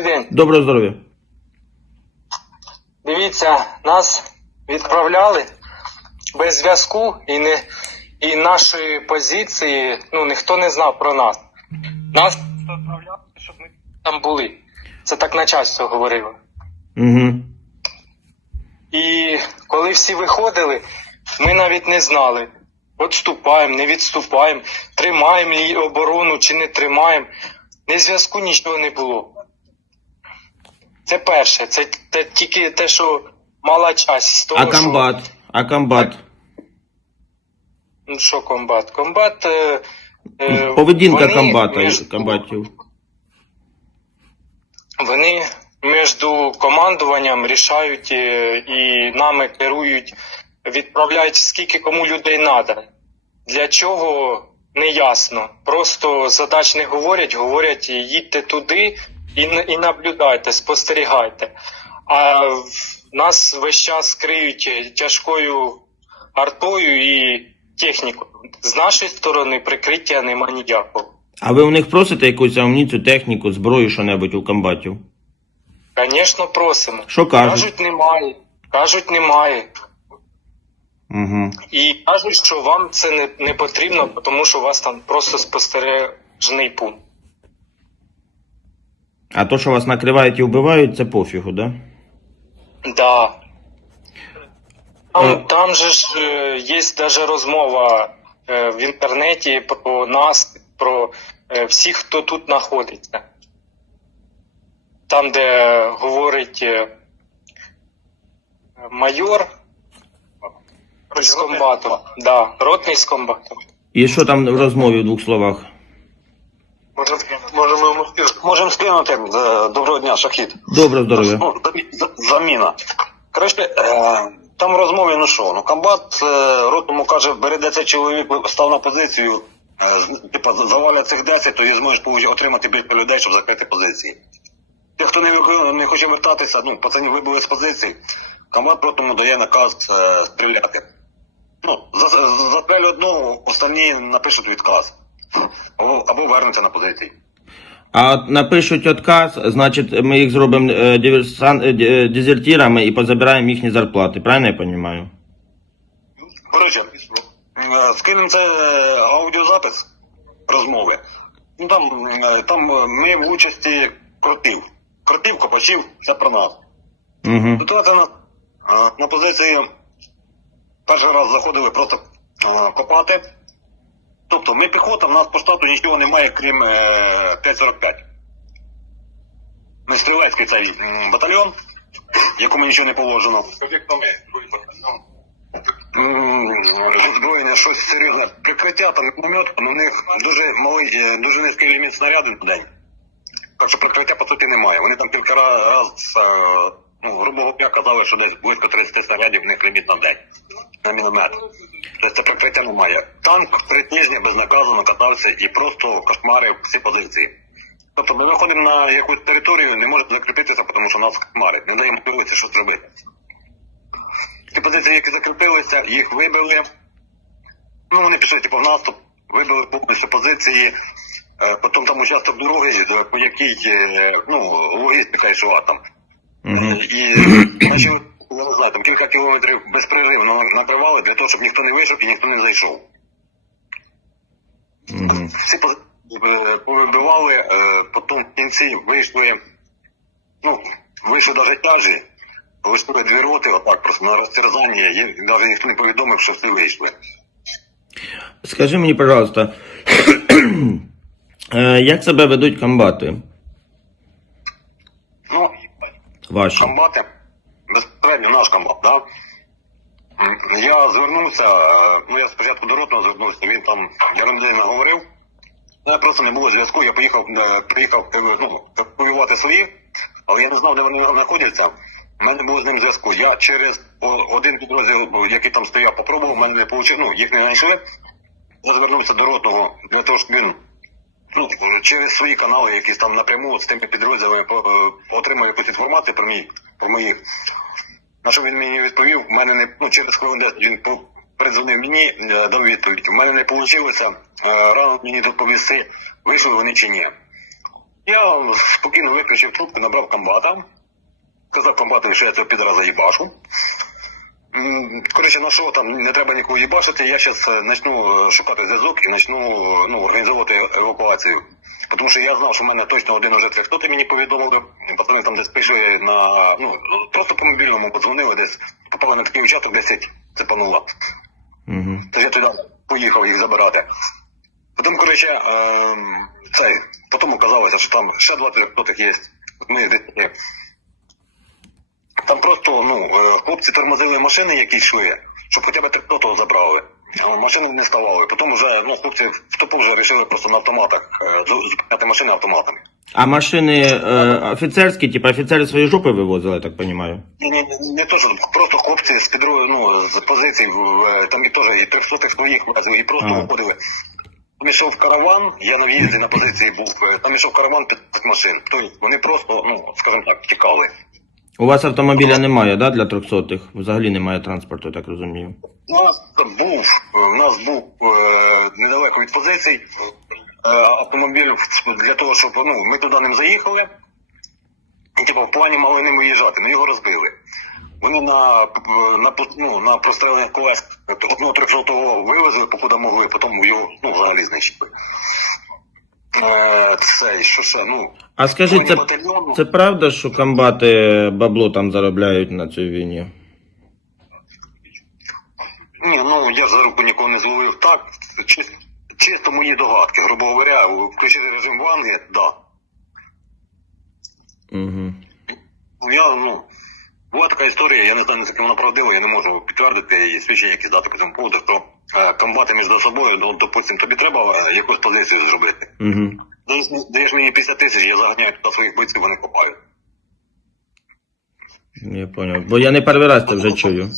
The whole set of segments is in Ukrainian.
добрий день. Доброго здоров'я. Дивіться, нас відправляли без зв'язку і не і нашої позиції, ну ніхто не знав про нас. Нас відправляли, щоб ми там були. Це так начальство говорило. Угу. І коли всі виходили, ми навіть не знали. Відступаємо, не відступаємо, тримаємо оборону чи не тримаємо. Ні зв'язку нічого не було. Це перше, це, це тільки те, що мала часть з того, А комбат? А комбат? що ну, що комбат? Комбат. Е, е, Поведінка вони комбата між- комбатів. Вони між командуванням рішають е, і нами керують, відправляють скільки кому людей треба. Для чого не ясно. Просто задач не говорять, говорять їдьте туди і, і наблюдайте, спостерігайте. А нас весь час криють тяжкою артою і технікою. З нашої сторони прикриття нема ніякого. А ви у них просите якусь амуніцію, техніку, зброю, що-небудь у комбатів? Звісно, просимо. Що кажуть? Кажуть, немає. Кажуть, немає. Угу. І кажуть, що вам це не, не потрібно, тому що у вас там просто спостережний пункт. А то, що вас накривають і вбивають, це пофігу, да? Да. Там, Е. там же ж е, є даже розмова е, в інтернеті про нас, про всіх, хто тут знаходиться. Там, де говорить майор з комбатом. Да, ротний з комбатом. І що там в розмові в двох словах? Можемо можемо скинути. Е, Доброго дня, шахід. Доброго здоров'я. Замі- за- заміна. Коротше, е, там в розмові ну що, ну комбат е, ротному каже, бере 10 чоловік, став на позицію, е, типа завалять цих 10, то і зможеш отримати більше людей, щоб закрити позиції. Ті, хто не, виконує, не хоче вертатися, ну, пацанів вибили з позицій, комбат ротному дає наказ е, стріляти. Ну, за- за- застрелю одного, останні напишуть відказ. Або, або вернуться на позиції. А от напишуть отказ, значить ми їх зробимо е, диверсан... е, е, дезертирами і позабираємо їхні зарплати. Правильно я розумію? Коротше, е, скинемо це е, аудіозапис розмови. Ну там, е, там е, ми в участі кротів. Кротів, копачів, це про нас. Угу. Ситуація на, е, на позиції перший раз заходили просто е, копати. Тобто ми піхота, в нас по штату нічого немає, крім е, 545. Ми стрілецький цей батальйон, якому нічого не положено. М, Озброєння щось серйозне. Прикриття там але у них дуже малий, е, дуже низький ліміт снарядів на день. Так що прикриття по суті немає. Вони там кілька разів, ну, грубо говоря, казали, що десь близько 30 снарядів в них ліміт на день. На міномет. Тобто прикриття немає. Танк три тижні безнаказано катався і просто кошмарив всі позиції. Тобто ми виходимо на якусь територію, не можемо закріпитися, тому що нас кошмарить. Не даємо можливості щось зробити. Ті позиції, які закріпилися, їх вибили. Ну, вони пішли типу, в наступ, вибили повністю позиції. Е, Потім там участок дороги, е, по якій е, ну, логістика йшла там. Угу. І почали, я не знаю, там кілька кілометрів безпреривно на- накривали для того, щоб ніхто не вийшов і ніхто не зайшов. Угу. Всі е, повибивали, е, потім в кінці вийшли, ну, вийшли навіть тяжі, вийшли дві роти, отак просто на розтерзання, і навіть ніхто не повідомив, що всі вийшли. Скажи мені, пожалуйста, е, як себе ведуть комбати Ну, ваші? комбати, безпосередньо наш комбат, да? Я звернувся, е, ну я спочатку до ротного звернувся, він там Яремдина говорив. Ну, Я просто не було зв'язку, я поїхав, е, приїхав е, ну, евакуювати свої, але я не знав, де вони знаходяться. У мене не було з ним зв'язку. Я через один підрозділ, який там стояв, попробував, в мене не вийшло, ну, їх не знайшли. Я звернувся до ротного для того, щоб він ну, через свої канали, якісь там напряму з тими підрозділами е, отримав якусь інформацію про мій, про моїх. На що він мені відповів, в мене не ну, через хвилин він передзвонив мені, е, дав відповідь. У мене не вийшло рано мені доповісти, вийшли вони чи ні. Я спокійно виключив трубку, набрав комбата. Сказав комбату, що я цього підра заїбашу. Коротше, на що там не треба нікого їбашити, я зараз почну е, шукати зв'язок і почну ну, організовувати евакуацію. Тому що я знав, що в мене точно один уже три. Хто ти мені повідомив? Пацани там десь пише на ну просто по мобільному подзвонили, десь попали на такий участок, 10 цепануло. Угу. То я туди поїхав їх забирати. Потім, коротше, ем, цей, потім оказалося, що там ще два трьохсотих є. От Ми десь. Там просто, ну, е, хлопці тормозили машини, які йшли, щоб хоча б трьохсотого забрали. Машини не ставали. Потім вже, ну, хлопці в топу вже вирішили просто на автоматах е, зупиняти машини автоматами. А машини е, офіцерські, типу офіцери свої жопи вивозили, я так розумію? Ні, не то, що просто хлопці з підро, ну, з позицій, е, там і теж і трьохсотих своїх вразили, і просто Ага. виходили. Там ішов караван, я на в'їзді на позиції був, там ішов караван 15 машин. Тобто вони просто, ну, скажімо так, тікали. У вас автомобіля немає, да, для трьохсотих? Взагалі немає транспорту, я так розумію. У нас був, у нас був е, недалеко від позицій е, автомобіль для того, щоб ну, ми туди ним заїхали. І, типу, в плані мали ним виїжджати, ми його розбили. Вони на, на, ну, на прострелених колес одного трьохсотого вивезли, покуди могли, потім його ну, взагалі знищили. Е, це, що ще, ну, А скажіть, це, батальйону. це правда, що комбати бабло там заробляють на цій війні? Ні, ну я за руку нікого не зловив. Так, чисто, чисто мої догадки, грубо говоря, включити режим ванги, да. Угу. Я, ну, була така історія, я не знаю, наскільки вона правдива, я не можу підтвердити і свідчення якісь дати по цьому поводу, що е, комбати між собою, ну, допустим, тобі треба е, якусь позицію зробити. Угу. Даєш, даєш мені 50 тисяч, я заганяю туди своїх бойців, вони копають. Я понял. Бо я не перший раз це вже чую.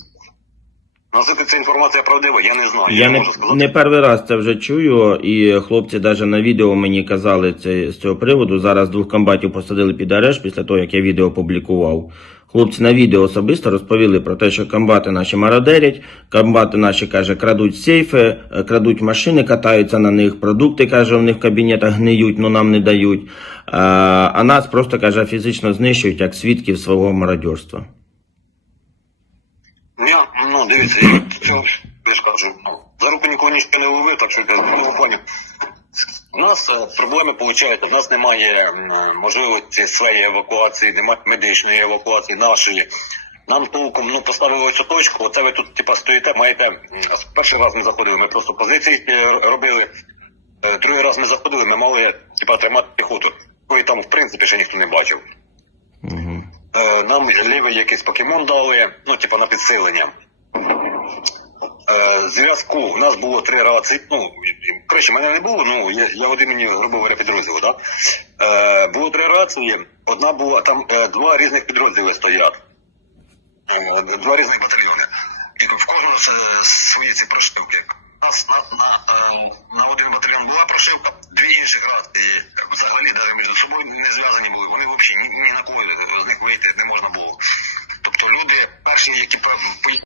Наскільки ця інформація правдива, я не знаю. Я не не, можу сказати. не перший раз це вже чую, і хлопці навіть на відео мені казали це, з цього приводу. Зараз двох комбатів посадили під арешт після того, як я відео опублікував. Хлопці на відео особисто розповіли про те, що комбати наші мародерять, комбати наші, каже, крадуть сейфи, е, крадуть машини, катаються на них, продукти, каже, в них в кабінетах гниють, ну нам не дають. А, а нас просто, каже, фізично знищують як свідків свого мародерства. Ну, дивіться, я, я ж кажу, ну, за руку нікого нічого не ловив, так що я в цьому плані. У нас е, проблеми виходить, у нас немає можливості своєї евакуації, немає медичної евакуації нашої. Нам толком ну, поставили цю точку, оце ви тут типа стоїте, маєте. Перший раз ми заходили, ми просто позиції е, робили. Е, Другий раз ми заходили, ми мали типа, тримати піхоту, якої там в принципі ще ніхто не бачив. Угу. Нам лівий якийсь покемон дали, ну, типа на підсилення. Е, зв'язку у нас було три рації. Ну, коротше, мене не було, ну, я, я один мені, грубо говоря, підрозділу, да? Е, було три рації, одна була, там е, два різних підрозділи стоять. Е, два різних батальйони. І в кожного це свої ці прошивки. Нас на, на, е, на один батальйон була прошивка, дві інші рації взагалі навіть між собою не зв'язані були. Вони взагалі ні, ні на кого з них вийти не можна було. Тобто люди перші, які